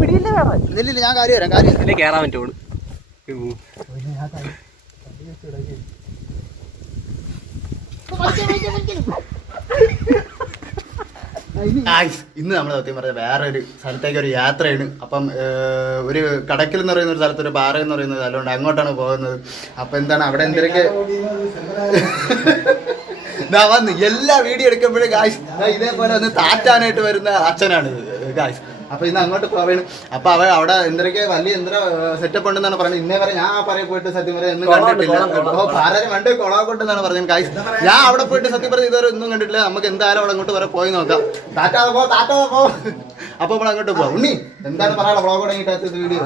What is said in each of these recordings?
പിടിയില്ല ഇല്ലില്ല, ഞാൻ കാര്യം വരാം. കാര്യം കേറാൻ പറ്റുള്ളൂ. ഇന്ന് നമ്മൾ സത്യം പറഞ്ഞ വേറെ ഒരു സ്ഥലത്തേക്ക് ഒരു യാത്രയാണ്. അപ്പം ഒരു കടക്കൽ എന്ന് പറയുന്ന ഒരു സ്ഥലത്ത് ഒരു പാറ എന്ന് പറയുന്ന സ്ഥലമുണ്ട്, അങ്ങോട്ടാണ് പോകുന്നത്. അപ്പൊ എന്താണ് അവിടെ എന്തൊക്കെ വന്ന് എല്ലാ വീഡിയോ എടുക്കുമ്പോഴും ഗായ്സ് ഇതേപോലെ ഒന്ന് താറ്റാനായിട്ട് വരുന്ന അച്ഛനാണ് ഗായ്സ്. അപ്പൊ ഇന്ന് അങ്ങോട്ട് പോവാണ്. അപ്പൊ അവിടെ എന്തൊക്കെ വലിയ സെറ്റപ്പ് ഉണ്ടെന്നാണ് പറഞ്ഞത്. ഇന്നേ വരെ ഞാൻ ആ പറയെ പോയിട്ട് സത്യം പറയാൻ ഒന്നും കണ്ടിട്ടില്ല. പാറ വണ്ടി കൊളാക്കൊണ്ടെന്നാണ് പറഞ്ഞത് ഗായ്സ്. ഞാൻ അവിടെ പോയിട്ട് സത്യം പറഞ്ഞ ഇതുവരെ ഒന്നും കണ്ടിട്ടില്ല. നമുക്ക് എന്തായാലും അവിടെ അങ്ങോട്ട് വരെ പോയി നോക്കാം. താറ്റാ പോ. അപ്പൊ നമ്മൾ അങ്ങോട്ട് പോവാം. ഉണ്ണി എന്താണ് പറയാനുള്ള വ്ളോഗ് തുടങ്ങിയിട്ട് വീഡിയോ?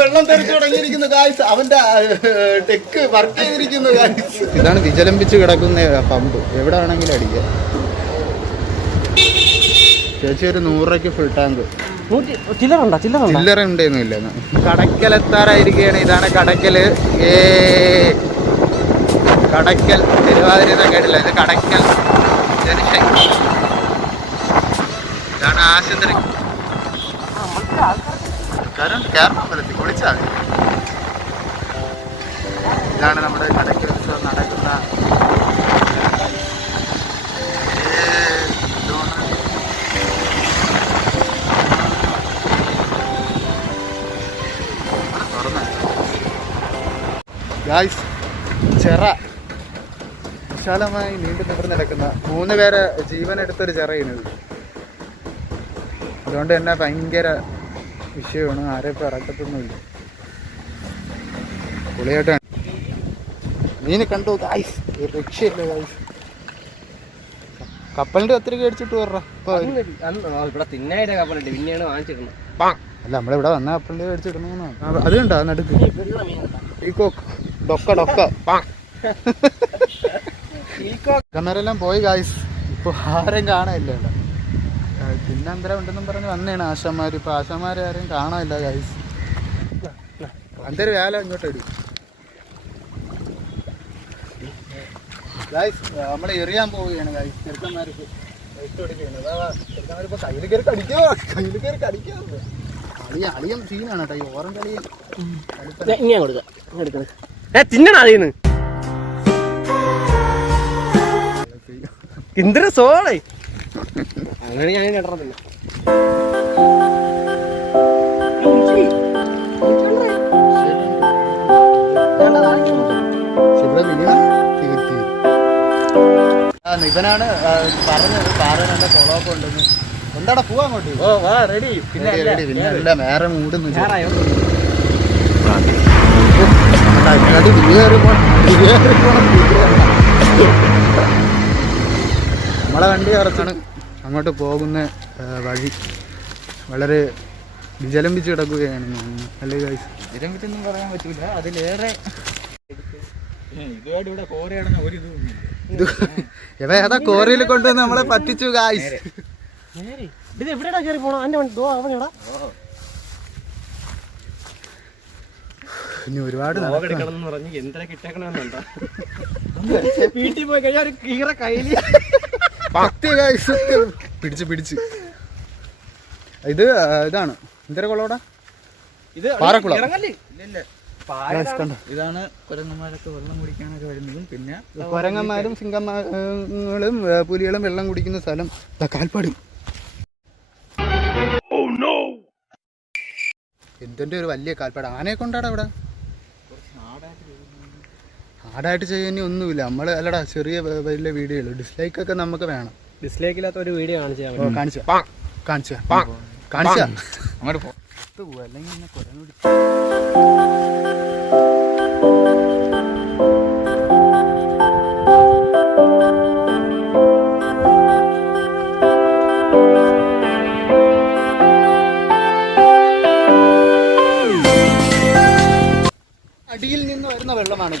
വെള്ളം തെറിച്ചു തുടങ്ങിയിരിക്കുന്നു ഗായ്സ്. അവന്റെ ടെക്ക് വർക്ക് ചെയ്തിരിക്കുന്നു ഗായ്സ്. ഇതാണ് വിജലംബിച്ച് കിടക്കുന്ന പമ്പ്, എവിടെ ആണെങ്കിലും അടിക്കാം. ചേച്ചി ഒരു 100 രൂപയ്ക്ക് ഫുൾ ടാങ്ക്. ചില്ലറ ഉണ്ടെന്നും ഇല്ല. കടക്കലെത്താറായിരിക്കുകയാണ്. ഇതാണ് കടക്കല്. കടക്കൽ തിരുവാതിര കേട്ടില്ല, ഇത് കടക്കൽ ജംഗ്ഷൻ. ഇതാണ് ആശുപത്രി. കുളിച്ചാൽ ഇതാണ് നമ്മുടെ കടക്കൽ ഉത്സവം നടക്കുന്ന. ഗായ്സ് ചിറ വിശാലമായി നീണ്ടു നിവർന്ന് കിടക്കുന്ന 3 പേരെ ജീവനെടുത്തൊരു ചിറയാണിത്. അതുകൊണ്ട് തന്നെ ഭയങ്കര വിഷയമാണ്. ആരെയും ഇപ്പോൾ ഇറക്കത്തൊന്നുമില്ല. പുളിയായിട്ടാണ് മീന് കണ്ടു ഗായ്സ്. ഒരു രക്ഷയില്ല ഗായ്സ്. കപ്പലിന്റെ ഒത്തിരി മേടിച്ചിട്ട് വരാ. ഇവിടെ തിന്നായിട്ട് കപ്പലുണ്ട്, പിന്നെയാണ് വാങ്ങിച്ചിരുന്നത്. അല്ല, നമ്മളിവിടെ വന്ന കപ്പലിന്റെ മേടിച്ചിടണമെന്നാണ്. അത് കണ്ടോ നടുക്ക് കണ്ണരെല്ലാം പോയി ഗായ്സ്. ഇപ്പൊ ആരെയും കാണാനില്ല. പിന്നെന്തരം ഉണ്ടെന്നും പറഞ്ഞ് വന്നേണ് ആശാന്മാര്. ഇപ്പൊ ആശാന്മാരെ ആരെയും കാണാനില്ല ഗായ്സ്. എന്തൊരു വേല ഇങ്ങോട്ട് ഇടി ഗായ്സ്. നമ്മൾ എറിയാൻ പോവുകയാണ് ഗായ്സ്. ചെറുക്കന്മാർക്ക് ചെറുക്കന്മാരിപ്പോ കയ്യിൽ കയറി കടിക്കോ. അളിയം സീനാണ് കേട്ടോ. ഈ ഓറഞ്ച് അളിയൻ തിന്നണ അതിന്ന് എന്തൊരു സോളേ. അങ്ങനെ ഞാൻ ഇടറത്തില്ല. ഇവനാണ് പറഞ്ഞത് പാറേണ്ട കുളമൊക്കെ ഉണ്ടെന്ന്. എന്താടാ പോവാ അങ്ങോട്ട്? റെഡി. പിന്നെ വേറെ മൂടുന്നു. നമ്മളെ വണ്ടി ഇറച്ചാണ് അങ്ങോട്ട് പോകുന്ന വഴി വളരെ വിജലംബിച്ച് കിടക്കുകയാണ്. അല്ലേ ഗൈസ്? വിജലംബിച്ചൊന്നും പറയാൻ പറ്റൂല. അതിലേറെ ഏതാ കോരയിൽ കൊണ്ടുവന്ന് നമ്മളെ പറ്റിച്ചു ഗൈസ്. ഇത് എവിടെയാ കയറി പോണോ? ഇനി ഒരുപാട് വീട്ടിൽ പോയി കഴിഞ്ഞാൽ ഒരു കീറ കയ്യില് പിടിച്ച് ഇത് ഇതാണ് എന്തൊരു കുളോടാ? ഇത് പാറക്കുളം. ഇതാണ് കുരങ്ങന്മാരൊക്കെ വെള്ളം കുടിക്കാനൊക്കെ വരുന്നതും. പിന്നെ കുരങ്ങന്മാരും സിംഹങ്ങളും പുലികളും വെള്ളം കുടിക്കുന്ന സ്ഥലം. കാൽപ്പാട് എന്തിന്റെ ഒരു വലിയ കാൽപ്പാട്. ആനയെ കൊണ്ടാടാ അവിടെ. ആടായിട്ട് ചെയ്യാൻ ഒന്നുമില്ല. നമ്മൾ അല്ലടാ ചെറിയ വലിയ വീഡിയോകൾ ഡിസ്ലൈക്ക് ഒക്കെ നമുക്ക് വേണം. ഡിസ്ലൈക്ക് ഇല്ലാത്ത ഒരു വീഡിയോ കാണിച്ചാ അങ്ങോട്ട് പോവാ. അല്ലെങ്കിൽ കുരങ്ങ് അടിയിൽ നിന്ന് വരുന്ന വെള്ളമാണ്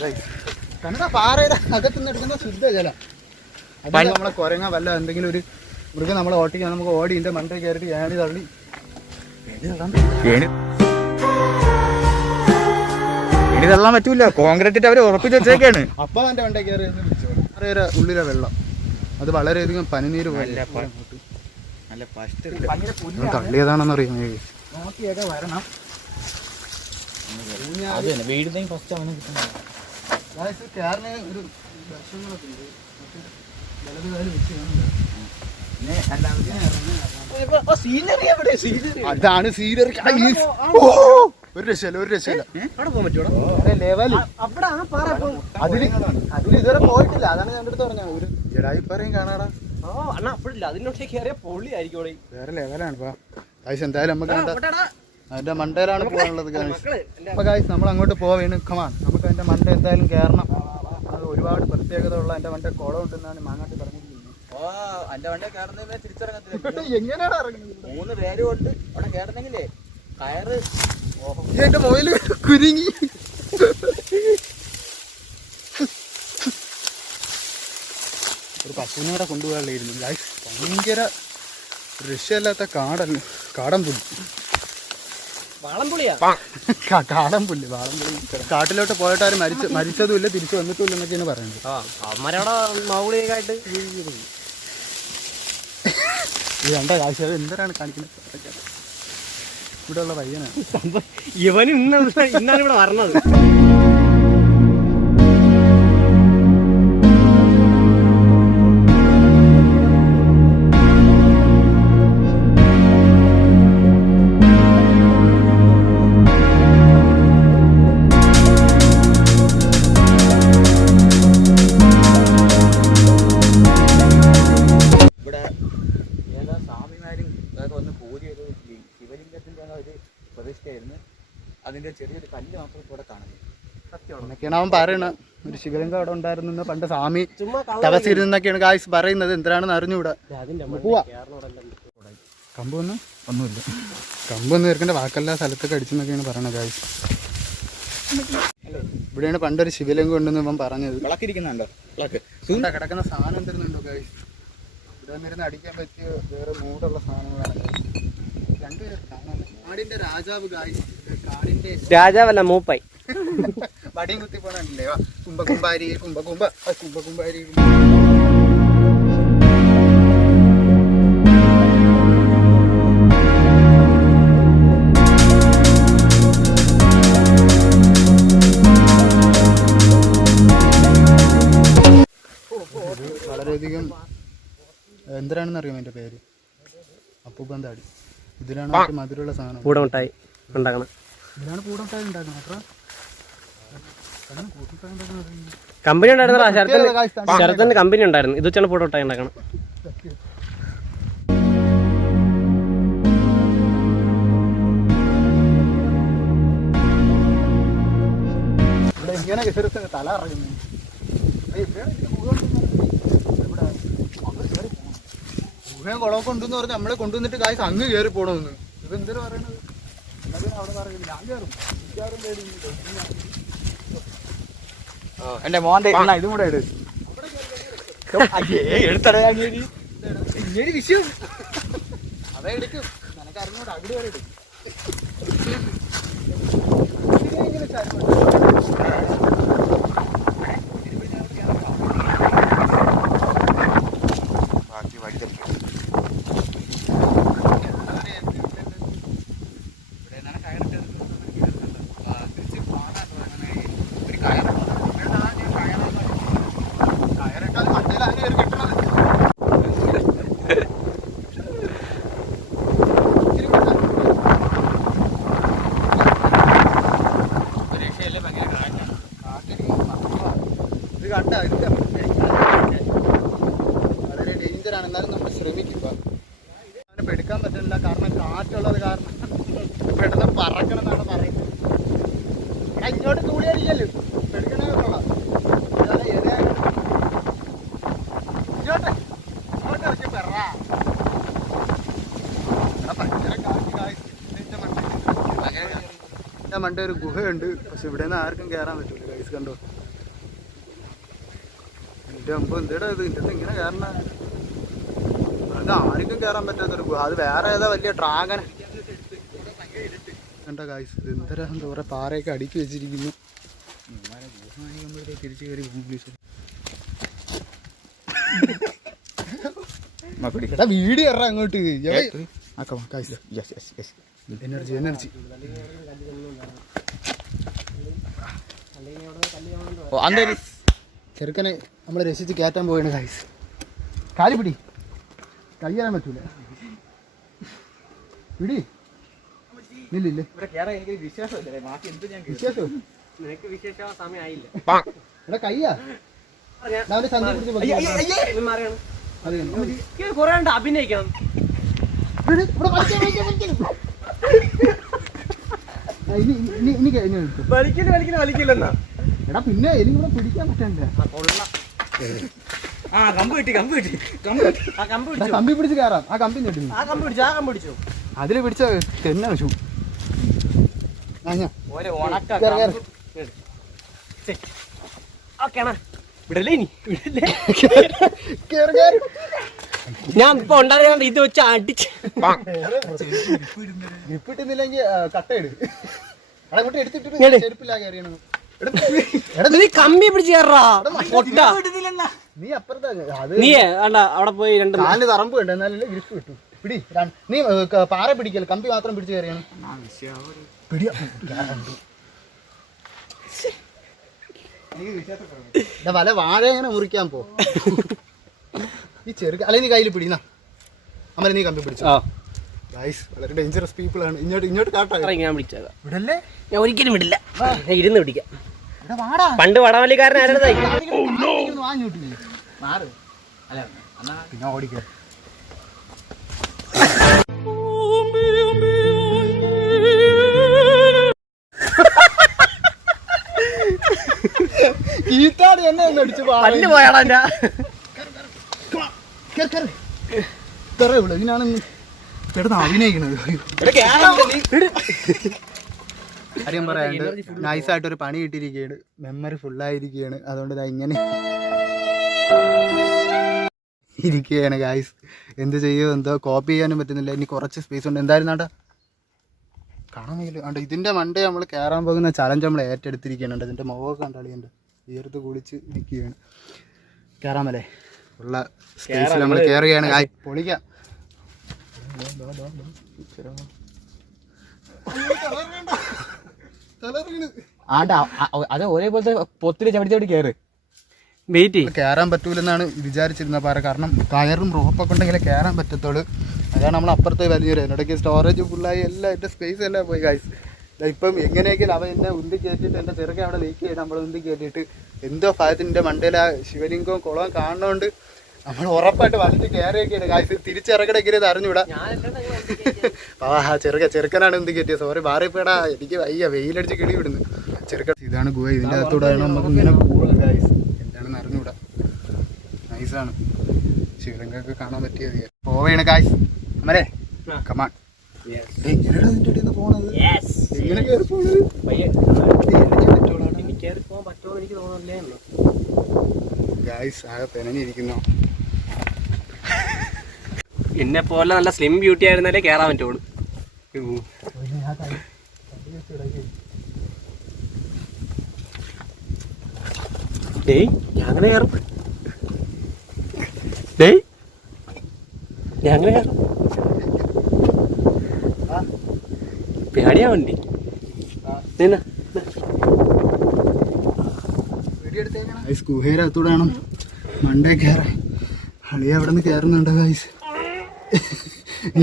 കണ്ട. പാറയുടെ അകത്തുനിന്ന് എടുക്കുന്ന ശുദ്ധജലം. അതിൽ നമ്മളെ കുരങ്ങ വല്ല എന്തെങ്കിലും ഒരു മൃഗം നമ്മളെ ഓട്ടിക്കാൻ നമുക്ക് ഓടി ഇതിന്റെ മണ്ടയിൽ കയറിയിട്ട് ഏണി തള്ളി ഇനി തള്ളാൻ പറ്റൂല. കോൺക്രീറ്റ് അവര് ഉറപ്പിച്ച് വെച്ചേക്കാണ്. അപ്പൊ എന്റെ മണ്ടയിൽ കയറി പാറയുടെ ഉള്ളിലെ വെള്ളം അത് വളരെയധികം പനിനീര് പോലെ അല്ല ഫസ്റ്റ് ഭയങ്കര പുല്ലാണ്. തള്ളിയതാണെന്ന് അറിയാം. നോക്കിയൊക്കെ വരണം. അത് തന്നെ വീഴുന്നെങ്കിൽ ഫസ്റ്റ് അവന് കിട്ടുന്നത്. ഒരു ദർശനങ്ങളൊക്കെ ഉണ്ട്. സീനറി എവിടെ? സീനറി അതാണ് സീനറി. ഒരു രക്ഷയില്ല, ഒരു രക്ഷയില്ല. അവിടെ പോകാൻ പറ്റുമോ? അവിടെ ആ പാറ അതില് ഇതുവരെ പോയിട്ടില്ല. അതാണ് ഞാൻ അടുത്ത് പറഞ്ഞ ഒരു ജഡായിപ്പാറയും കാണാടാ. അണ്ണാ അപ്പോഴില്ല. അതിനോട്ടേ കയറിയ പൊള്ളിയായിരിക്കും അവിടെ. വേറെ ലെവലാണ്. ഗായ്സ് എന്തായാലും നമുക്ക് അതിന്റെ മണ്ടയിലാണ് പോകാനുള്ളത്. അപ്പൊ ഗായ്സ് നമ്മൾ അങ്ങോട്ട് പോവേണ്. കമാൻ, നമുക്ക് അതിന്റെ മണ്ട എന്തായാലും കയറണം. അത് ഒരുപാട് പ്രത്യേകത ഉള്ള എന്റെ മണ്ട കുളം ഉണ്ടെന്നാണ് മാങ്ങാട്ടി പറഞ്ഞിരിക്കുന്നത്. എന്റെ വണ്ടി കയറുന്നതിനെ തിരിച്ചിറങ്ങത്തില്ല. എങ്ങനെയാണ് ഇറങ്ങുന്നത്? 3 പേര് കൊണ്ട് അവിടെ കയറുന്നെങ്കിലേ കയറ് എന്റെ മൊയില് കുരുങ്ങി. ഒരു പശുവിനെ കൂടെ കൊണ്ടുപോകാനുള്ളായിരുന്നു ഗായ്സ്. ഭയങ്കര രക്ഷയില്ലാത്ത കാടൻ പുല്ല്. വാളംപുളിയാ? കാടൻ പുല്ല്, വാളംപുളി. കാട്ടിലോട്ട് പോയിട്ട് ആരും മരിച്ചതുമില്ല, തിരിച്ചു വന്നിട്ടുമില്ല എന്നൊക്കെയാണ് പറയുന്നത്. അവന്മാരവിടെ മൗളിയൊക്കെ ആയിട്ട് ഇത് കണ്ട കാശ് അത് എന്തിനാണ് കാണിക്കുന്നത്? ഇവിടെ ഉള്ള പയ്യനാണ്. ഇവനും ഇന്നാണ് ഇവിടെ വരണത്. ഇവിടെ ഏതാ സ്വാമിമാരും ഇതൊക്കെ വന്ന് പൂജ ചെയ്ത് ശിവലിംഗത്തിൻ്റെ ഒരു പ്രതിഷ്ഠയായിരുന്നു. അതിന്റെ ചെറിയൊരു കല്ല് മാത്രം ഇവിടെ കാണുന്നത്. എന്നൊക്കെയാണ് അവൻ പറയണത്. ഒരു ശിവലിംഗം അവിടെ ഉണ്ടായിരുന്നു പണ്ട് സ്വാമി തപസ്സിരുന്നൊക്കെയാണ് ഗായ്സ് പറയുന്നത്. എന്തിനാണെന്ന് അറിഞ്ഞുകൂടാ. കമ്പൊന്നും ഒന്നുമില്ല. കമ്പൊന്നും തീർക്കേണ്ട വാക്കെല്ലാ സ്ഥലത്തൊക്കെ അടിച്ചെന്നൊക്കെയാണ് പറയണത് ഗായ്സ്. ഇവിടെയാണ് പണ്ടൊരു ശിവലിംഗം ഉണ്ടെന്ന് ഇവൻ പറഞ്ഞത്. വിളക്കിരിക്കുന്നുണ്ടോ? വിളക്ക് കിടക്കുന്ന സാധനം എന്തിരുന്നുണ്ടോ ഗായ്സ്? ഇവിടെ വന്നിരുന്ന് അടിക്കാൻ പറ്റിയ വേറെ മൂടുള്ള സാധനങ്ങളാണ്. രണ്ടുപേരും കാടിന്റെ രാജാവ് ഗായ്സ്. കാടിന്റെ രാജാവല്ല, മൂപ്പായി. വടിയും കുത്തി പോണല്ലേ? കുംഭകുംഭാരി കുംഭകുംഭാരി. വളരെയധികം എന്തിനാണെന്ന് അറിയാം എൻ്റെ പേര്. അപ്പൂപ്പന്താടി. ഇതിലാണ് മധുരമുള്ള സാധനം. പൂടമുട്ടായി ഉണ്ടാക്കണം. ഇതിലാണ് പൂടമുട്ടായി ഉണ്ടാക്കണം. അത്ര കമ്പനി ഉണ്ടായിരുന്നോ? ശരത്തിന്റെ കമ്പനി ഉണ്ടായിരുന്നു. ഇത് വെച്ചാണ് പൂടമുട്ടായി ഉണ്ടാക്കണം. ഇവിടെ ഇങ്ങനെ കയറി തല അറിയുന്നു. ഗുഹയും കുളമൊക്കെ ഉണ്ടെന്ന് പറഞ്ഞ് നമ്മളെ കൊണ്ടുവന്നിട്ട് കായ്സ് അങ്ങ് കയറി പോണമെന്ന്. ഇത് എന്തിനാ പറയണത്? അവിടെ പറയുന്നത് ഞാൻ കയറും. എന്റെ മോന്റെ ഇതും കൂടെ ഇട്. ഇങ്ങനെ വിഷയം അതേ എടുക്കും. നിനക്ക് അറിഞ്ഞോട് അകിട് വരെ എടുക്കും. വളരെ ഡേഞ്ചറാണ്. എന്നാലും നമ്മൾ ശ്രമിക്കുക. അവനെ എടുക്കാൻ പറ്റുന്നില്ല. കാരണം കാറ്റുള്ളത് കാരണം പെട്ടെന്ന് പറക്കണം എന്നാണ് പറയുന്നത്. ഇങ്ങോട്ട് തൂളി അടിക്കല്ലോ. എടുക്കണേ കൊള്ളാം. ഇങ്ങോട്ടെ അങ്ങോട്ട് വെച്ച് പെറാ. ഭയങ്കര കാറ്റ് മണ്ട ഒരു ഗുഹയുണ്ട്. പക്ഷെ ഇവിടെ നിന്ന് ആർക്കും കയറാൻ പറ്റില്ല ഗൈസ്. കണ്ടോ എൻ്റെ അമ്പോ എന്തേടാ ഇത്? ഇതിൻ്റെ ഇങ്ങനെ കയറണ അത് ആർക്കും കയറാൻ പറ്റാത്തൊരു ഗുഹ. അത് വേറെ ഏതാ വലിയ ഡ്രാഗൻ കണ്ട ഗൈസ്. എന്തരാ എന്താ പറയുക, പാറയൊക്കെ അടുക്കി വെച്ചിരിക്കുന്നു. തിരിച്ചു കയറി പോലീസ് എടാ വീഡിയോ ഇറ അങ്ങോട്ട് എനർജി എനർജി ചെറുക്കനെ നമ്മൾ രക്ഷിച്ച് കയറ്റാൻ പോവുകയാണ് ഗൈസ്. കാലി പിടി, കയ്യാൻ പറ്റൂല. പിടി ഇല്ലേ വിശ്വാസം എടാ കയ്യാ അഭിനയിക്കണം. വലിക്കില്ലെന്നാ എടാ പിന്നെ എനിക്ക് ഇവിടെ പിടിക്കാൻ പറ്റണ്ട. കമ്പി പിടിച്ച് കയറാം. ആ കമ്പി പിടിച്ചു അതില് പിടിച്ച തന്നെ വെച്ചു. ഞാൻ ഇപ്പൊ ഉണ്ടായിരുന്ന ഇത് വെച്ച് അടിച്ച് ഇപ്പിട്ടില്ലെങ്കിൽ കട്ടയിട്. ചെരുപ്പില്ലാ കയറിയാണ്. കമ്പി പിടിച്ച് കയറാ. നീ അപ്പുറത്താ നീ അവിടെ പോയി 2 4 തറമ്പ് ഉണ്ട്, എന്നാലല്ലേ ഗ്രിപ്പ് കിട്ടും. പിടി നീ പാറ പിടിക്കൽ, കമ്പി മാത്രം പിടിച്ച് കയറിയാണ്. വല വാഴ എങ്ങനെ മുറിക്കാൻ പോ. ഈ ചെറുക്ക അല്ലെ നീ കയ്യിൽ പിടിക്കുന്ന അമ്മ, നീ കമ്പി പിടിച്ചു. വളരെ ഡേഞ്ചറസ് പീപ്പിൾ ആണ്. ഇങ്ങോട്ട് കാട്ടാ. ഞാൻ ഒരിക്കലും വിടില്ല. ഞാൻ ഇരുന്ന് പിടിക്കാം. പണ്ട് വടവലിക്കാരനായിരുന്നതായി. പിന്നെ ഓടിക്ക ഈത്താടി എന്നെ ഒന്ന് അടിച്ചു പല്ല് പോയാടാ. ഇത്രേ ഉള്ളു. ഇതിനാണ് ചേട്ടൻ അഭിനയിക്കണത്. കാര്യം പറയാണ്ട് നൈസായിട്ടൊരു പണി കിട്ടിയിരിക്കുകയാണ്. മെമ്മറി ഫുള്ളായിരിക്കുകയാണ്. അതുകൊണ്ട് ഇങ്ങനെ ഇരിക്കുകയാണ് ഗായ്സ്. എന്ത് ചെയ്യുമോ എന്തോ, കോപ്പി ചെയ്യാനും പറ്റുന്നില്ല. ഇനി കുറച്ച് സ്പേസ് ഉണ്ട്. എന്തായാലും നാട്ടാ കാണാൻ കഴിയില്ല. ഉണ്ട് ഇതിൻ്റെ മണ്ടേ നമ്മൾ കയറാൻ പോകുന്ന ചലഞ്ച് നമ്മൾ ഏറ്റെടുത്തിരിക്കുകയാണ്. ഇതിൻ്റെ മുഖമൊക്കെ കണ്ടളിയുണ്ട്. ഉയർത്ത് കുളിച്ച് ഇരിക്കുകയാണ്. കയറാമല്ലേ ഉള്ള സ്പേസിൽ നമ്മൾ കയറുകയാണ്. പൊളിക്കാം. അത് ഒരേപോലത്തെ പൊത്തില് ചവിട്ടി കയറ്. വെയിറ്റ് കയറാൻ പറ്റൂലെന്നാണ് വിചാരിച്ചിരുന്ന പാറ. കാരണം കയറും റോപ്പൊക്കെ ഉണ്ടെങ്കിലേ കയറാൻ പറ്റത്തുള്ളൂ. അതാണ് നമ്മൾ അപ്പുറത്തെ വലിയൊരു ഇടയ്ക്ക് സ്റ്റോറേജ് ഫുള്ളായി എല്ലാം എൻ്റെ സ്പേസ് എല്ലാം പോയി ഗൈസ്. ഇപ്പം എങ്ങനെയെങ്കിലും അവൻ എന്നെ ഉന്തി കയറ്റിയിട്ട് എൻ്റെ ചെറുക്കെ അവിടെ ലീക്ക് ചെയ്ത് നമ്മൾ ഉന്തി കയറ്റിയിട്ട് എന്തോ ഭാഗത്തിന് എൻ്റെ മണ്ടയിൽ ആ ശിവലിംഗവും കുളവും കാണുന്നതുകൊണ്ട് നമ്മൾ ഉറപ്പായിട്ട് വലിച്ച് കയറിയൊക്കെയാണ് ഗൈസ്. തിരിച്ചിറക്കടയ്ക്ക് ഇത് അറിഞ്ഞൂടാ. ആ ചെറുക്കനാണ് ഉന്തി കയറ്റിയത്. സോറി മാറിപ്പോടാ, എനിക്ക് വയ്യ, വെയിലടിച്ച് കിളി വിടുന്നു ചെറുക്കൻ. ഇതാണ് ഗുഹ. ഇതിൻ്റെ അകത്തൂടെയാണ് നമുക്ക് ഇങ്ങനെ പോകുന്നത് ഗൈസ്. എന്താണെന്ന് അറിഞ്ഞൂടാ. നൈസാണ്. ശിവലിംഗമൊക്കെ കാണാൻ പറ്റിയത്. പോവുകയാണ് ഗൈസ്. അമ്മരേ കമാൺ. പോണത് എങ്ങനെ കയറി പോണത്? ഗൈസ് ആകെ പെനഞ്ഞിരിക്കുന്നു. എന്നെ പോലെ നല്ല സ്ലിം ബ്യൂട്ടി ആയിരുന്നാലേ കേറാൻ പറ്റുള്ളൂ. ഡേയ് ഞാൻ അങ്ങനെ കയറും. ഡേയ് ഞാൻ അങ്ങനെ കയറും. പേടിയാ വണ്ടി. ഗുഹേരകത്തൂടെ വേണം മണ്ടേ കയറാൻ. അളിയ അവിടെ നിന്ന് കയറുന്നുണ്ട് ഗൈസ്.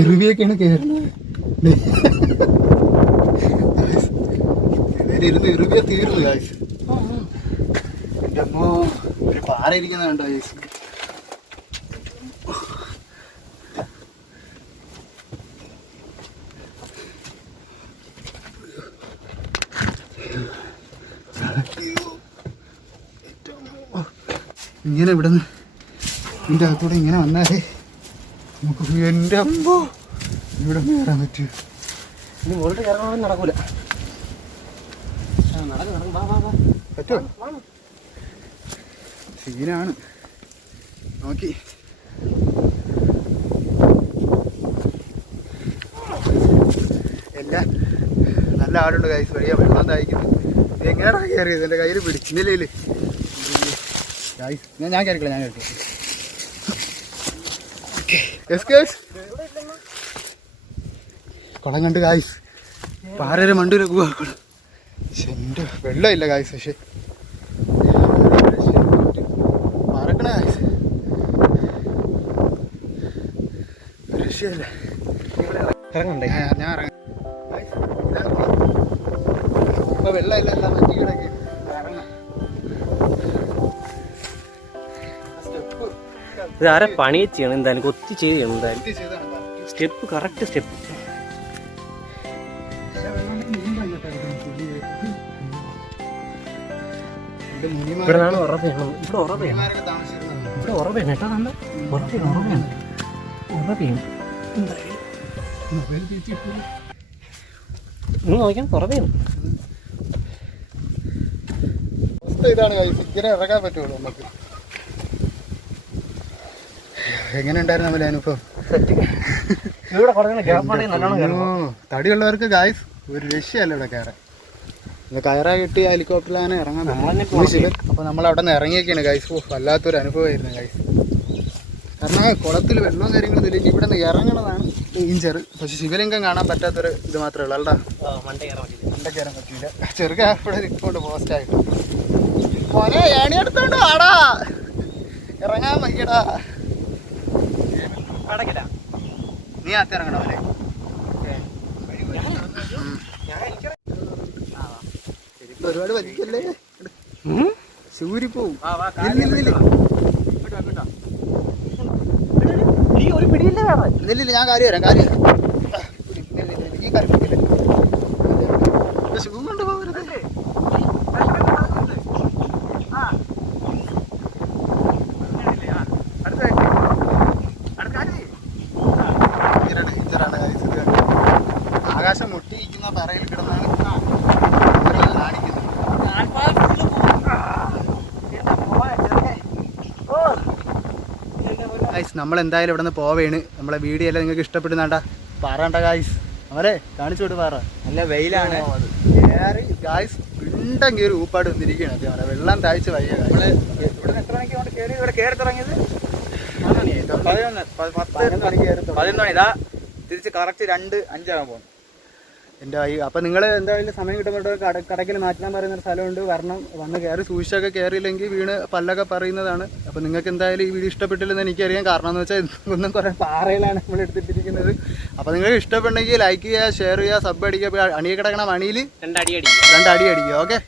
ഇറുവിയൊക്കെയാണ് കയറുന്നത്. ഇരുന്ന് ഇറുവിയ തീർന്നു ഗൈസ്. എൻ്റെ അമ്മോ, ഒരു പാറ ഇരിക്കുന്ന കണ്ടോ ഗൈസ്. ഇങ്ങനെ ഇവിടെ നിന്ന് ഇതിൻ്റെ അകത്തൂടെ ഇങ്ങനെ വന്നാലേ നമുക്ക് എൻ്റെ അമ്പോ ഇവിടെ കയറാൻ പറ്റൂ. ഇനി മുകളിൽ കയറണമെന്ന് നടക്കൂല. പറ്റുമോ? സീനാണ്. നോക്കി എല്ലാം നല്ല ആടുണ്ട് കൈസ്. വഴിയാ വെള്ളം തായിക്കുന്നു. ഇത് എങ്ങനെയാണ് കയറിയത്? എൻ്റെ കയ്യിൽ പിടിച്ചില്ലേ ഞാൻ കയറിക്കോളാം. ഓക്കെ കുളം കണ്ട് ഗായ്സ് പാരൊരു മണ്ടൂരൊക്കെ പോകണം. എന്റെ വെള്ളമില്ല ഗായ്സ്. പക്ഷെ പറക്കണ ഗായ്സ് രക്ഷയല്ലേ. ഇറങ്ങണ്ടേ? ഞാൻ ഇറങ്ങാം. ഇപ്പൊ വെള്ളമില്ല, എല്ലാം പറ്റി കിടക്കി. ഇത് ആരെ പണി ചെയ്യണം എന്തായാലും, കൊത്തി ചെയ്യണം എന്തായാലും. Step correct step. ഇവിടെ നിന്നാണ് ഉറവയാണ്. ഇവിടെ ഉറവയാണ്. ഇവിടെ ഉറവയാണ് കേട്ടോ. നല്ല ഉറവയാണ്. ഉറവയാണ്. നിങ്ങൾ നോക്കിയാൽ ഉറവയാണ്. ഇതാണ് ഇങ്ങനെ ഇറങ്ങാൻ പറ്റുള്ളൂ നമുക്ക്. എങ്ങനെ ഉണ്ടായിരുന്നു നമ്മുടെ അനുഭവം? തടിയുള്ളവർക്ക് ഗായ്സ് ഒരു രക്ഷയല്ല ഇവിടെ കയറാൻ. കയറാ കിട്ടി ഹെലികോപ്റ്ററിലാണ് ഇറങ്ങാൻ. അപ്പൊ നമ്മൾ അവിടെ നിന്ന് ഇറങ്ങിയൊക്കെയാണ് ഗൈസ്. വല്ലാത്തൊരു അനുഭവമായിരുന്നു ഗൈസ്. കാരണം കുളത്തിൽ വെള്ളവും കാര്യങ്ങളും ഇല്ലെങ്കിൽ ഇവിടെ നിന്ന് ഇറങ്ങണതാണ് ഡേഞ്ചർ. പക്ഷെ ശിവലിംഗം കാണാൻ പറ്റാത്തൊരു ഇത് മാത്രമേ ഉള്ളൂ. അല്ല മണ്ട കയറാൻ പറ്റില്ല. ചെറുക്ക ഇവിടെ നിൽക്കൊണ്ട് പോസ്റ്റായിട്ട് മോനെ ഏണി എടുത്തോണ്ട് ആടാ, ഇറങ്ങാൻ വയ്യടാ. നീ അത്ത് ഇറങ്ങണോ അല്ലേ? ഒരുപാട് വലിക്കല്ലേ, സൂരി പോവും. ഇല്ലില്ല, ഞാൻ കാര്യം തരാം. കാര്യം ഈ കാര്യം ഷൂ കൊണ്ട് പോകരുത്. ആകാശം മുട്ടിയിരിക്കുന്ന പറയിൽ കിടന്നാണ് കാണിക്കുന്നത്. ഗൈസ് നമ്മൾ എന്തായാലും ഇവിടെ നിന്ന് പോവേണ്. നമ്മളെ വീഡിയോ എല്ലാം നിങ്ങൾക്ക് ഇഷ്ടപ്പെടുന്നാണ്ടാ പാറാണ്ട ഗായ്സ്. അവരെ കാണിച്ചു വിട്ട് പാറ. നല്ല വെയിലാണ് ഗായ്സ്. പിണ്ടം കയറി ഊപ്പാട് വന്നിരിക്കുകയാണ്. അതേ പറയാം, വെള്ളം താഴ്ച വയ്യ. നമ്മള് ഇവിടെ എത്ര മണിക്ക് കൊണ്ട് കയറി ഇവിടെ കയറിത്തിറങ്ങിയത്? 11 മണി. ഇതാ തിരിച്ച് കറക്റ്റ് 2:05 പോകുന്നു എൻ്റെ വൈ. അപ്പം നിങ്ങൾ എന്തായാലും സമയം കിട്ടുമ്പോൾ കടക്കിൽ നാട്ടിലാൻ പറയുന്നൊരു സ്ഥലമുണ്ട്. വരണം, വന്ന് കയറി സൂക്ഷിച്ചൊക്കെ കയറിയില്ലെങ്കിൽ വീണ് പല്ലൊക്കെ പറയുന്നതാണ്. അപ്പം നിങ്ങൾക്ക് എന്തായാലും ഈ വീഡിയോ ഇഷ്ടപ്പെട്ടില്ലെന്ന് എനിക്കറിയാം. കാരണം എന്ന് വെച്ചാൽ ഒന്നും കുറേ പാറയിലാണ് നമ്മൾ എടുത്തിട്ടിരിക്കുന്നത്. അപ്പം നിങ്ങൾക്ക് ഇഷ്ടപ്പെട്ടെങ്കിൽ ലൈക്ക് ചെയ്യുക, ഷെയർ ചെയ്യുക, സബ് അടിക്കുക. അണിയെ കിടക്കണം, അണിയിൽ 2 അടി അടിക്കുക. ഓക്കെ.